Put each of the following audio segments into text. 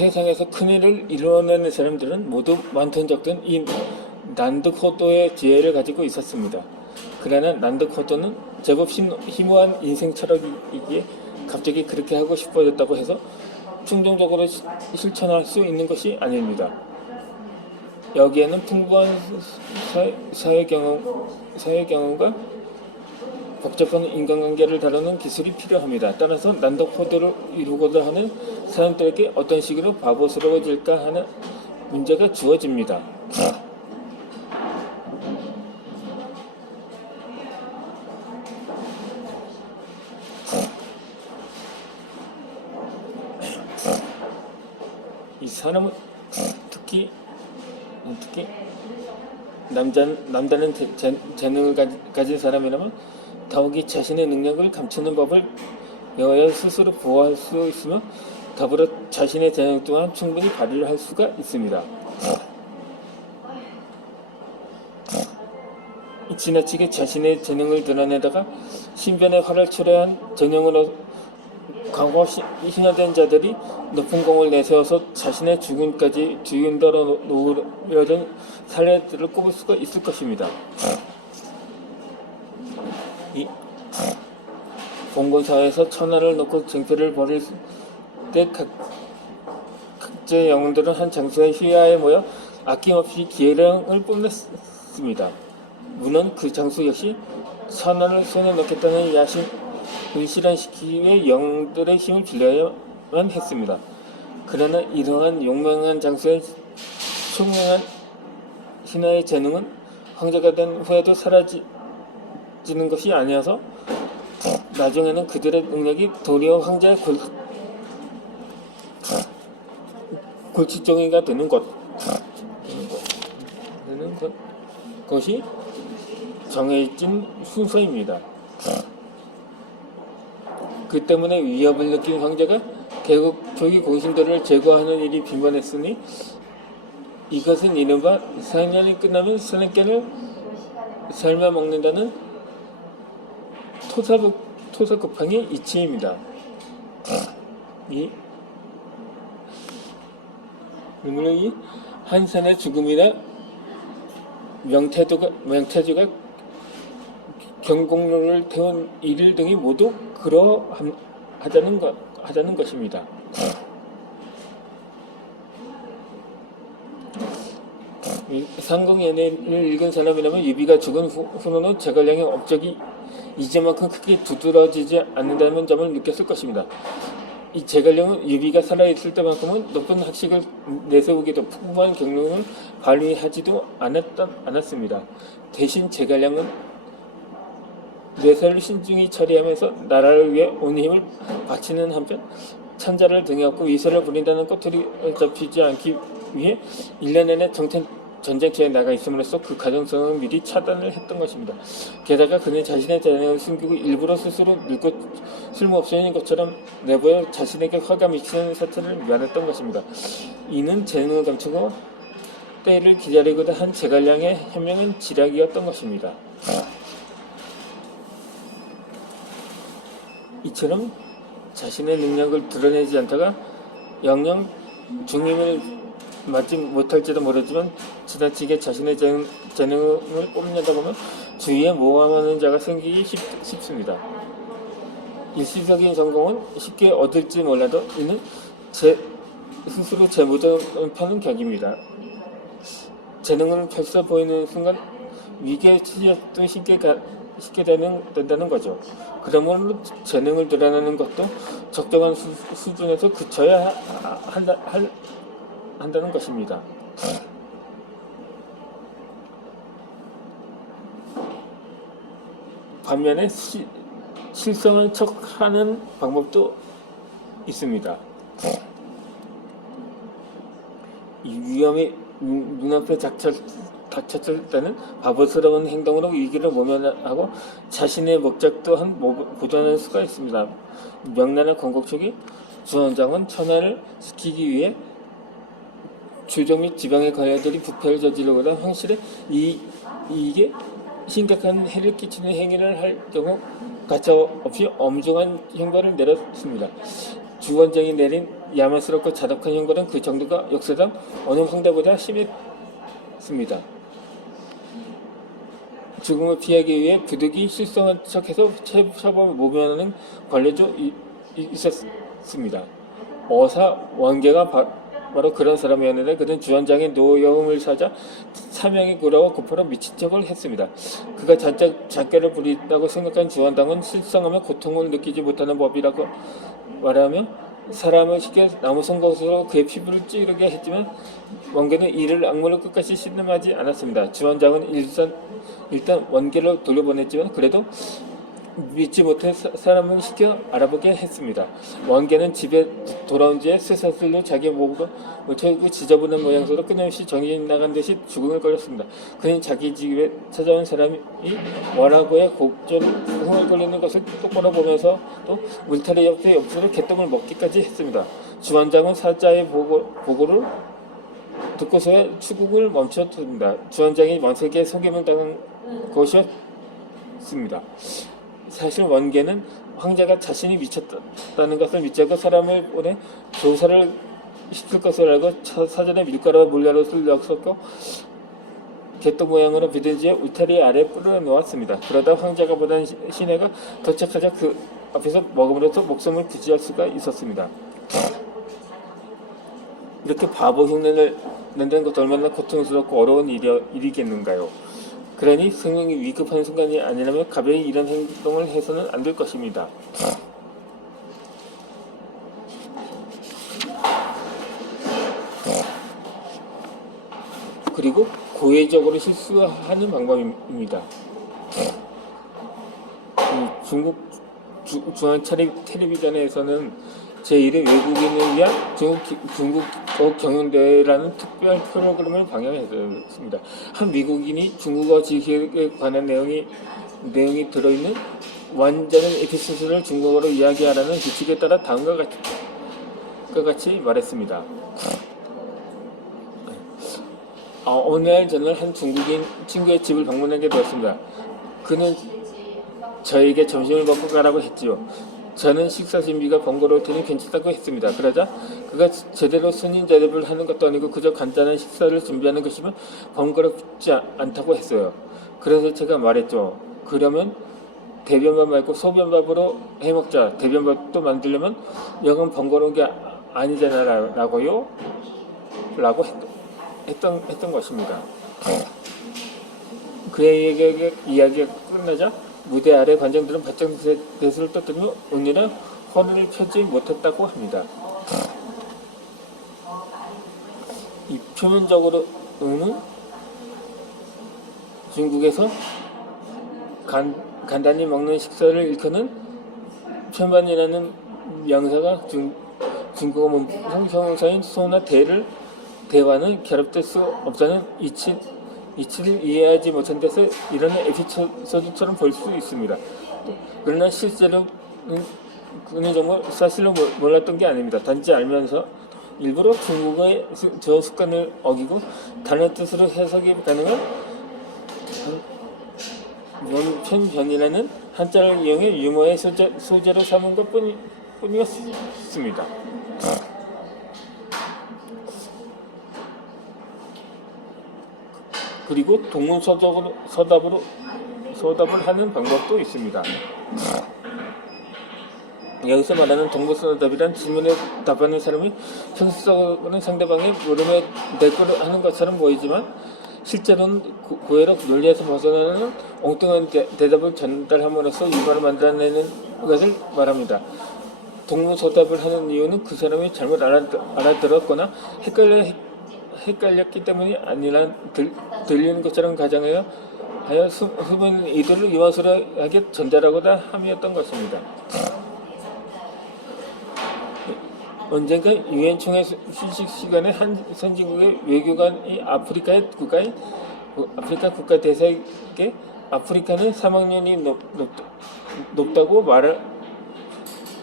세상에서 큰일을 이루어내는 사람들은 모두 많든 적든 이 난드코도의 지혜를 가지고 있었습니다. 그러나 난드코도는 제법 희무한 인생 철학이기에 갑자기 그렇게 하고 싶어졌다고 해서 충동적으로 실천할 수 있는 것이 아닙니다. 여기에는 풍부한 사회 경험과 복잡한 인간관계를 다루는 기술이 필요합니다. 따라서 난도코드를 이루고자 하는 사람들에게 어떤 식으로 바보스러워질까 하는 문제가 주어집니다. 이 사람은 특히 남다른 재능을 가진 사람이라면 더욱이 자신의 능력을 감추는 법을 배워야 스스로 보호할 수 있으며 더불어 자신의 재능 또한 충분히 발휘를 할 수가 있습니다. 지나치게 자신의 재능을 드러내다가 신변의 화를 초래한 전형으로 과거 신화된 자들이 높은 공을 내세워서 자신의 죽음까지 뒤흔들어 놓으려던 사례들을 꼽을 수가 있을 것입니다. 이 봉건사회에서 천하를 놓고 쟁패를 벌일 때 각제 영웅들은 한 장소의 휘하에 모여 아낌없이 기회령을 뽐냈습니다. 물론 그 장소 역시 천하를 손에 넣겠다는 야심을 실현시키기 위해 영웅들의 힘을 빌려야만 했습니다. 그러나 이러한 용맹한 장소의 총명한 신하의 재능은 황제가 된 후에도 사라지는 것이 아니어서 나중에는 그들의 능력이 도리어 황제의 골칫덩이가 되는 것이 정해진 순서입니다. 그 때문에 위협을 느낀 황제가 결국 조기 공신들을 제거하는 일이 빈번했으니 이것은 이른바 4년이 끝나면 사냥개를 삶아 먹는다는 토사구팡의 이치입니다. 이 한산의 죽음이나 명태주가 경공로를 태운 일 등이 모두 그러하자는 것입니다. 상공연애를 읽은 사람이라면 유비가 죽은 후로는 제갈량의 업적이 이제만큼 크게 두드러지지 않는다는 점을 느꼈을 것입니다. 이 제갈량은 유비가 살아있을 때만큼은 높은 학식을 내세우기도 풍부한 경륜을 발휘하지도 않았습니다. 대신 제갈량은 뇌사를 신중히 처리하면서 나라를 위해 온 힘을 바치는 한편 찬자를 등에 업고 위세를 부린다는 꼬투리를 잡히지 않기 위해 1년 내내 전쟁터에 나가 있음으로써 그 가능성을 미리 차단을 했던 것입니다. 게다가 그는 자신의 재능을 숨기고 일부러 스스로 늙고 쓸모없어진 것처럼 내부에 자신에게 화가 미치는 사태를 면했던 것입니다. 이는 재능을 감추고 때를 기다리고자 한 제갈량의 현명한 지략이었던 것입니다. 이처럼 자신의 능력을 드러내지 않다가 영영 중임을 맞지 못할지도 모르지만 지나치게 자신의 재능을 뽐내다 보면 주위에 모함하는 자가 생기기 쉽습니다. 일시적인 성공은 쉽게 얻을지 몰라도 이는 스스로 재무전 펴는 격입니다. 재능을 펼쳐 보이는 순간 위기에 치여도 쉽게 된다는 거죠. 그러므로 재능을 드러내는 것도 적정한 수준에서 그쳐야 한다는 것입니다. 반면에 실성한 척하는 방법도 있습니다. 이 위험이 눈앞에 닥쳤을 때는 바보스러운 행동으로 위기를 모면하고 자신의 목적 또한 보존할 수가 있습니다. 명나라 건국초기 주원장은 천하를 지키기 위해 주족 및 지방의 관료들이 부패를 저지르거나 황실에 이익에 심각한 해를 끼치는 행위를 할 경우 가차없이 엄중한 형벌을 내렸습니다. 주원장이 내린 야만스럽고 잔혹한 형벌은 그 정도가 역사상 어느 황제보다 심했습니다. 죽음을 피하기 위해 부득이 실성한 척해서 처벌을 모면하는 관료도 있었습니다. 어사 원계가 바로 그런 사람이었는데 그는 주원장의 노여움을 사자 사명이 구라와 고파로 미친 척을 했습니다. 그가 잔꾀를 부린다고 생각한 주원장은 실성하며 고통을 느끼지 못하는 법이라고 말하며 사람을 시켜 나무 송곳으로 그의 피부를 찌르게 했지만 원계는 이를 악물을 끝까지 신음하지 않았습니다. 주원장은 일단 원계를 돌려보냈지만 그래도 믿지 못해 사람을 시켜 알아보게 했습니다. 원계는 집에 돌아온 뒤에 쇠사슬로 자기 목을 채우고 지저분한 모양새로 끊임없이 정이 나간 듯이 죽음을 걸렸습니다. 그는 자기 집에 찾아온 사람이 원하고의 곡절 흥얼거리는 것을 똑바로 보면서 또 울타리 옆에 엽서로 개똥을 먹기까지 했습니다. 주원장은 사자의 보고를 듣고서야 추궁을 멈췄습니다. 주원장이 원색에 속임을 당한 것이었습니다. 사실 원계는 황제가 자신이 미쳤다는 것을 믿지 않고 사람을 보내 조사를 시킬 것을 알고 사전에 밀가루와 물엿을 엮었고 개똥 모양으로 비든 뒤에 울타리 아래에 뿌려 놓았습니다. 그러다 황제가 보던 시내가 도착하자 그 앞에서 먹음으로써 목숨을 부지할 수가 있었습니다. 이렇게 바보 흉내를 낸다는 것도 얼마나 고통스럽고 어려운 일이겠는가요. 그러니 생명이 위급한 순간이 아니라면 가벼이 이런 행동을 해서는 안 될 것입니다. 그리고 고의적으로 실수하는 방법입니다. 중국 중앙 텔레비전에서는 제1회 외국인을 위한 중국어 경연대회라는 특별 프로그램을 방영했습니다. 한 미국인이 중국어 지식에 관한 내용이 들어있는 완전한 에피소드를 중국어로 이야기하라는 규칙에 따라 다음과 같이 말했습니다. 어느 날 저는 한 중국인 친구의 집을 방문하게 되었습니다. 그는 저에게 점심을 먹고 가라고 했지요. 저는 식사 준비가 번거로울 테니 괜찮다고 했습니다. 그러자 그가 제대로 손님 대접을 하는 것도 아니고 그저 간단한 식사를 준비하는 것이면 번거롭지 않다고 했어요. 그래서 제가 말했죠. 그러면 대변밥 말고 소변밥으로 해먹자. 대변밥도 만들려면 영은 번거로운 게 아니잖아 라고요? 라고 했던 것입니다. 그의 이야기가 끝나자 무대 아래 관장들은 바짝 대수를 떠들며 오늘은 허리를 펴지 못했다고 합니다. 이 표면적으로는 중국에서 간단히 먹는 식사를 일컫는 편반이라는 명사가 중국어 형용사인 소나 대화는 결합될 수 없다는 이치를 이해하지 못한 데서 이런 에피소드처럼 볼 수 있습니다. 그러나 실제로는 그는 정말 사실로 몰랐던 게 아닙니다. 단지 알면서 일부러 중국어의 저 습관을 어기고 다른 뜻으로 해석이 가능한 원편변이라는 한자를 이용해 유머의 소재로 삼은 것 뿐이었습니다. 그리고 동문서답을 하는 방법도 있습니다. 여기서 말하는 동문서답이란 질문에 답하는 사람이 현실적으로는 상대방의 물음에 대꾸를 하는 것처럼 보이지만 실제로는 고의로 논리에서 벗어나는 엉뚱한 대답을 전달함으로써 유머를 만들어내는 것을 말합니다. 동문서답을 하는 이유는 그 사람이 잘못 알아들었거나 헷갈렸기 때문이 아니라 들리는 것처럼 가정하여 수많은 이들을 유아스러하게 전달하고자 함이었던 것입니다. 언젠가 유엔총회 휴식 시간에 한 선진국의 외교관이 아프리카 국가 대사에게 아프리카는 사망률이 높다고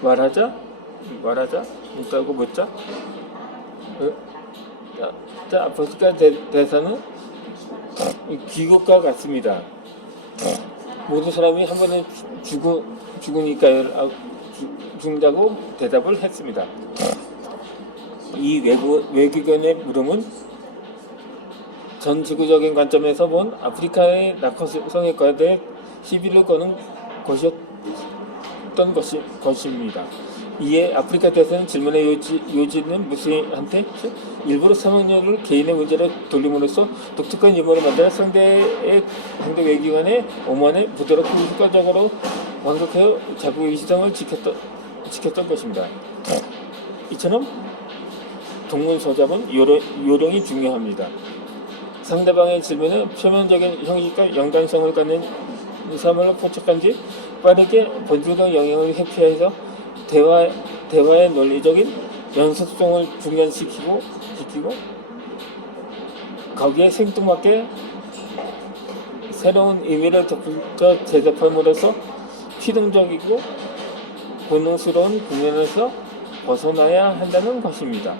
말하자 높다고 묻자 아프리카 대사는 귀국과 같습니다. 모든 사람이 한 번에 죽으니까요. 죽는다고 대답을 했습니다. 이 외교관의 물음은 전 지구적인 관점에서 본 아프리카의 낙화성에 대해 시비를 거는 것이었던 것입니다. 이에 아프리카 대사는 질문의 요지는 무시한테 일부러 상황력을 개인의 문제로 돌림으로써 독특한 유머를 만들어 상대 외교관의 오만에 부드럽고 효과적으로 완곡하여 자국의 시선을 지켰던 것입니다. 이처럼 동문서답은 요령이 중요합니다. 상대방의 질문에 표면적인 형식과 연관성을 갖는 사물을 포착한 뒤 빠르게 본질과 영향을 회피해서 대화의 논리적인 연속성을 중단시키고 거기에 생뚱맞게 새로운 의미를 덧붙여 대답함으로써 필연적이고 본능스러운 국면에서 벗어나야 한다는 것입니다.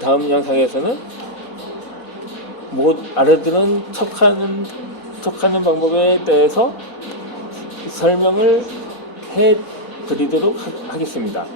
다음 영상에서는 못 알아들은 척하는 방법에 대해서 설명을 해 드리도록 하겠습니다.